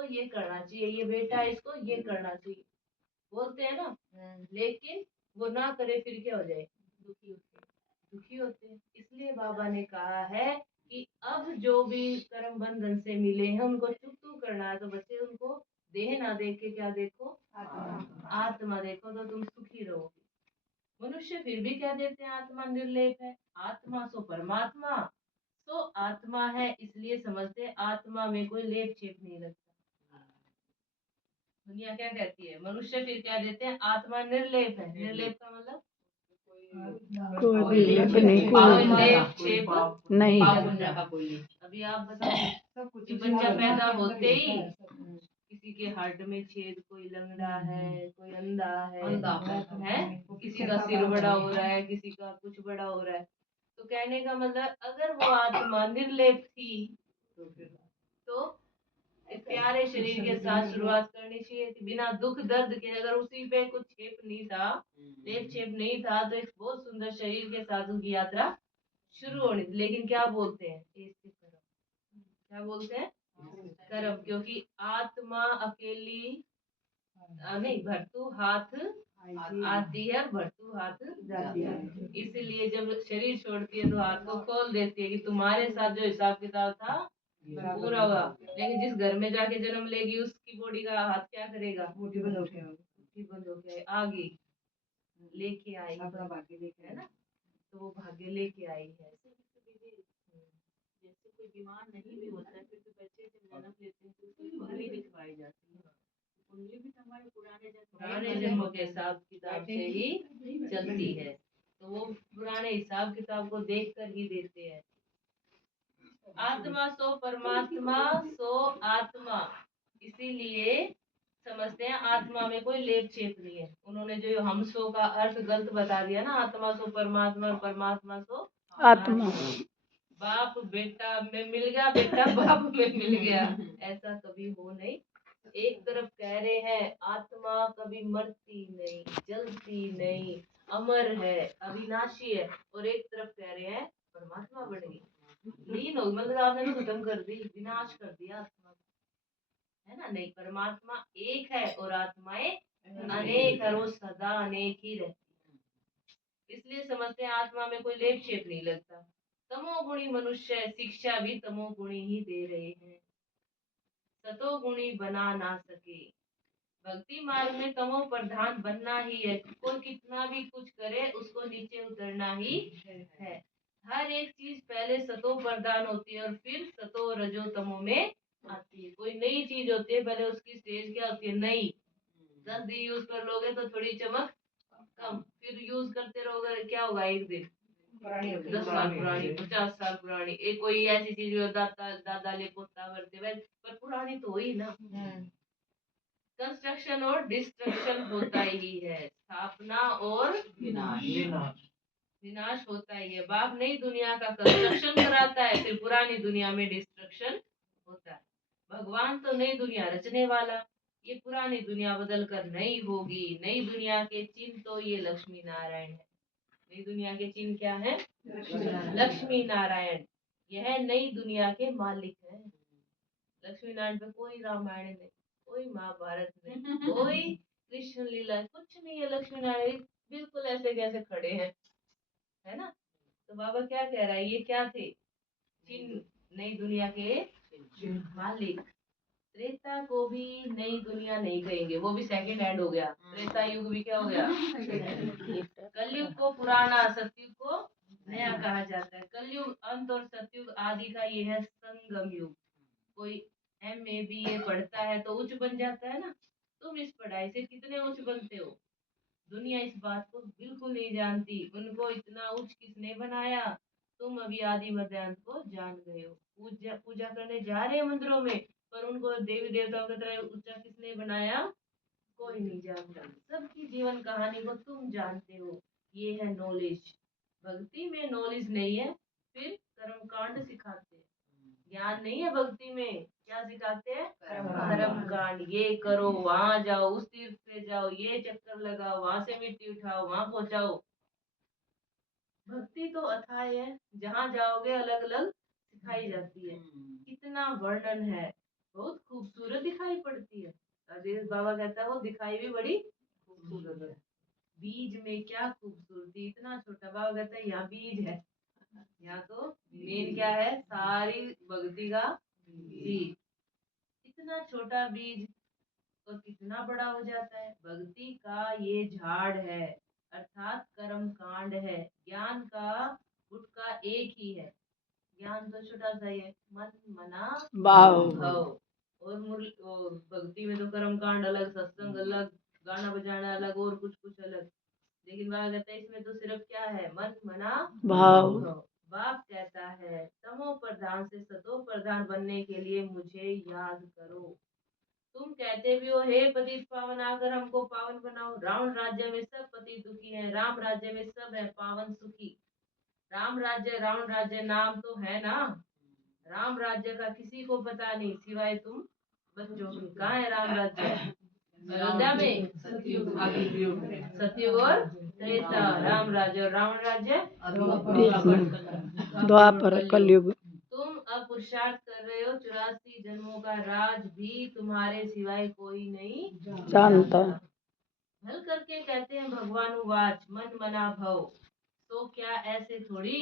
इसको ये करना चाहिए, ये बेटा इसको ये करना चाहिए, बोलते हैं ना। लेकिन वो ना करे फिर क्या हो जाए, दुखी होते हैं। इसलिए बाबा ने कहा है कि अब जो भी कर्म बंधन से मिले हैं उनको चुप करना है। तो बच्चे उनको देह ना देख के क्या देखो, आत्मा देखो, तो तुम सुखी रहोगे। मनुष्य फिर भी क्या देते हैं, आत्मा निर्लेप है, आत्मा सो परमात्मा, तो आत्मा है इसलिए समझते आत्मा में कोई लेप छेप नहीं लगता। दुनिया क्या कहती है, मनुष्य फिर क्या देते हैं, आत्मा निर्लेप है। निर्लेप का मतलब कोई भी लेप नहीं, कोई लेप छेप नहीं। अभी आप बताओ कि बच्चा पैदा होते ही किसी के हार्ट में छेद, कोई लंगड़ा है, कोई अंधा है, किसी का सिर बड़ा हो रहा है, किसी का कुछ बड़ा हो रहा है। तो कहने का मतलब अगर वो आत्मा निर्लेप थी तो इस प्यारे शरीर के साथ शुरुआत करनी चाहिए थी, बिना दुख दर्द के। अगर उसी पे कुछ छेप नहीं था, लेप छेप नहीं था, तो एक बहुत सुंदर शरीर के साथ उनकी यात्रा शुरू होनी थी। लेकिन क्या बोलते हैं, इसके कर्म, क्या बोलते हैं, कर्म। क्योंकि आत्मा अकेली नहीं, भरतू हाथ आती है, भरतू हाथ जाती है। इसलिए जब शरीर छोड़ती है तो हाथ को खोल देती है कि तुम्हारे साथ जो हिसाब किताब था पूरा हुआ। लेकिन जिस घर में जाके जन्म लेगी उसकी बॉडी का हाथ क्या करेगा, मुट्ठी बंद होके आगे लेके आई है ना। तो वो भाग्य लेके आई है। जैसे कोई बीमार नहीं भी होता है, फिर तो बच्चे जब जन्म लेते हैं तो उसकी कुंडली दिखवाई जाती है। कुंडली भी तो हमारे पुराने जन्मों के हिसाब किताब से ही चलती है। तो वो पुराने हिसाब किताब को देख कर ही देते हैं। आत्मा सो परमात्मा सो आत्मा, इसीलिए समझते हैं आत्मा में कोई लेप छेप नहीं है। उन्होंने जो हम सो का अर्थ गलत बता दिया ना, आत्मा सो परमात्मा और परमात्मा सो आत्मा। बाप बेटा में मिल गया, बेटा बाप में मिल गया, ऐसा कभी हो नहीं। एक तरफ कह रहे हैं आत्मा कभी मरती नहीं, जलती नहीं, अमर है, अविनाशी है, और एक तरफ कह रहे हैं परमात्मा बन गई, लीन हो, मतलब आपने तो खत्म कर दी, विनाश कर दिया आत्मा, है ना। नहीं, परमात्मा एक है और आत्माएं अनेक है, वो सदा अनेक ही रहती है। इसलिए समझते हैं आत्मा में कोई लेप छेप नहीं लगता। तमोगुणी मनुष्य शिक्षा भी तमोगुणी ही दे रहे हैं, सतोगुणी बना ना सके। भक्ति मार्ग में तमो प्रधान बनना ही है, कोई कितना भी कुछ करे उसको नीचे उतरना ही है। हर एक चीज पहले सतो प्रधान होती है और फिर सतो रजो तमो में आती है। कोई नई चीज होती है, पहले उसकी स्टेज क्या होती है, नई। 10 दिन यूज कर लोगे तो थोड़ी चमक कम, फिर यूज करते रहोगे क्या होगा, एक दिन 10 साल पुरानी, 50 साल पुरानी। एक कोई ऐसी चीज दादा दादा ले पोता करते हुए, पर पुरानी तो हुई ना। कंस्ट्रक्शन और डिस्ट्रक्शन होता ही है, स्थापना और विनाश होता ही है। बाप नई दुनिया का कंस्ट्रक्शन कराता है, फिर पुरानी दुनिया में डिस्ट्रक्शन होता है। भगवान तो नई दुनिया रचने वाला, ये पुरानी दुनिया बदल कर नई होगी। नई दुनिया के चिन्ह तो ये लक्ष्मी नारायण है। नई दुनिया के चिन्ह क्या है, लक्ष्मी नारायण। यह नई दुनिया के मालिक है। लक्ष्मी नारायण पे कोई रामायण नहीं, कोई महाभारत नहीं, कोई कृष्ण लीला, कुछ नहीं है। लक्ष्मी नारायण बिल्कुल ऐसे कैसे खड़े हैं, है ना। तो बाबा क्या कह रहा है, ये क्या थे, चिन्ह, नई दुनिया के मालिक। त्रेता को भी नई दुनिया नहीं कहेंगे, वो भी सेकंड हैंड हो गया। त्रेता युग भी क्या हो गया, कलयुग को पुराना, सतयुग को नया कहा जाता है। कलयुग अंत और सतयुग आदि का ये है संगम युग। कोई MA BA पढ़ता है तो उच्च बन जाता है ना। तुम इस पढ़ाई से कितने उच्च बनते हो, दुनिया इस बात को बिल्कुल नहीं जानती। उनको इतना उच्च किसने बनाया, तुम अभी आदि मध्य अंत को जान गए हो। पूजा पूजा करने जा रहे हैं मंदिरों में, पर उनको देवी देवताओं की तरह ऊंचा किसने बनाया, कोई नहीं जानता। सबकी जीवन कहानी को तुम जानते हो, ये है नॉलेज। भक्ति में नॉलेज नहीं है, फिर कर्म कांड सिखाते हैं। ज्ञान नहीं है भक्ति में, क्या सिखाते हैं, कर्म कांड। ये करो, वहां जाओ, उस तीर्थ पे जाओ, ये चक्कर लगाओ, वहां से मिट्टी उठाओ, वहां पहुंचाओ। भक्ति तो अथाह है, जहां जाओगे अलग अलग सिखाई जाती है। कितना वर्णन है, बहुत खूबसूरत दिखाई बाबा कहता है वो दिखाई भी बड़ी खूबसूरत है। बीज में क्या खूबसूरती, इतना छोटा। बाबा कहता है यहाँ बीज है, यहाँ तो मेन क्या है, सारी भक्ति का बीज। इतना छोटा बीज और कितना बड़ा हो जाता है। भक्ति का ये झाड़ है, अर्थात कर्म कांड है। ज्ञान का गुटका एक ही है। ज्ञान तो छोटा सा ही है, मन मना भाव भाव। और भक्ति में तो कर्म कांड अलग, सत्संग अलग, गाना बजाना अलग, और कुछ कुछ अलग। लेकिन बाबा कहता है इसमें तो सिर्फ क्या है, मन मना भाव। भाव। बाप कहता है तमो प्रधान से सतो प्रधान बनने के लिए मुझे याद करो। तुम कहते भी हो हे पतित पावन आकर हमको पावन बनाओ। रावण राज्य में सब पतित दुखी हैं, राम राज्य में सब है पावन सुखी। राम राज्य रावण राज्य नाम तो है ना, राम राज्य का किसी को पता नहीं सिवाय तुम बच्चों के। कहाँ है राम राज्य? अयोध्या में, सतयुग और त्रेता। राम राज्य और रावण राज्य बीच में द्वापर कलयुग। तुम अब पुरुषार्थ कर रहे हो, 84 जन्मों का राज भी तुम्हारे सिवाय कोई नहीं जानता। भल करके कहते हैं भगवान उवाच मन मना भव। तो क्या ऐसे थोड़ी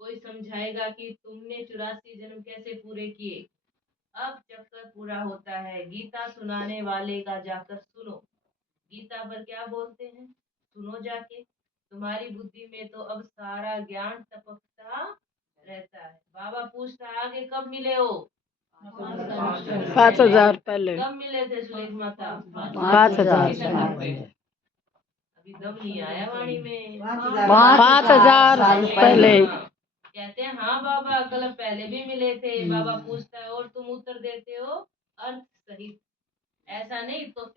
कोई समझाएगा कि तुमने 84 जन्म कैसे पूरे किए। अब चक्कर पूरा होता है, गीता सुनाने वाले का जाकर सुनो। गीता पर क्या बोलते हैं सुनो जाके। तुम्हारी बुद्धि में तो अब सारा ज्ञान टपकता रहता है। बाबा पूछता है आगे कब मिले हो? 5000 पहले। कब मिले थे सुलेख माता? 5000 पहले। अभी दम नहीं आया वाणी में। 5000 पहले। कहते हैं हाँ बाबा कल पहले भी मिले थे। बाबा पूछता है और तुम उत्तर देते हो अर्थ सहित। ऐसा नहीं तो